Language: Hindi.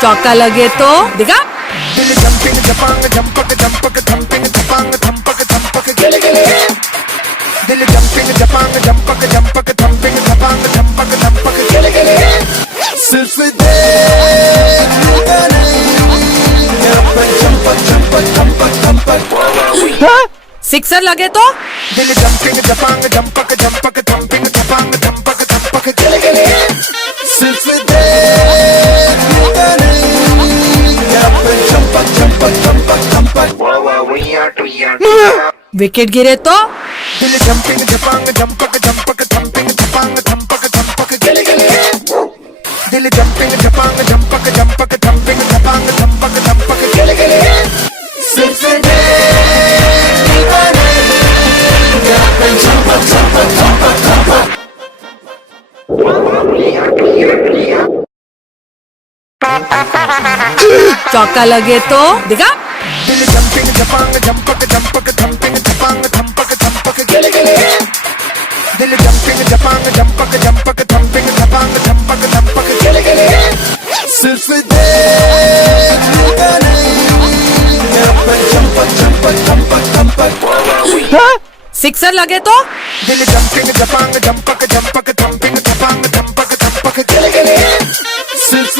चौका लगे तो दिखा। दिल जंपिंग जपांग जंपक जंपक थंपिंग थपांग थंपक थंपक गिले गिले। दिल जंपिंग जपांग जंपक जंपक थंपिंग थपांग थंपक थंपक गिले गिले। सिर्फ देखने नहीं यहाँ पर चंपक चंपक थंपक थंपक। सिक्सर लगे तो दिल जंपिंग जपांग जंपक जंपक थंपिंग थपांग थंपक थंपक गिले गिले। सिर्फ देखने नहीं यहाँ पर चंपक चंपक थंपक थंपक। विकेट गिरे तो दिल जंपिंग जपांग जंपक जंपक थंपिंग थपांग थंपक थंपक गिले गिले। दिल जंपिंग जपांग जंपक जंपक थंपिंग थपांग थंपक थंपक गिले गिले। सिर्फ देखने नहीं यहाँ पे चंपक चंपक थंपक थंपक। चौका लगे तो दिखा। दिल जंपिंग जपांग जंपक जंपक थंपिंग थपांग थंपक थंपक गिले गिले। दिल जंपिंग जपांग जंपक जंपक थंपिंग थपांग थंपक थंपक गिले गिले। सिर्फ देखने नहीं यहाँ पे चंपक चंपक थंपक थंपक। सिक्सर लगे तो दिल जंपिंग जपांग जंपक जंपक थंपिंग थपांग थंपक थंपक गिले गिले। सिर्फ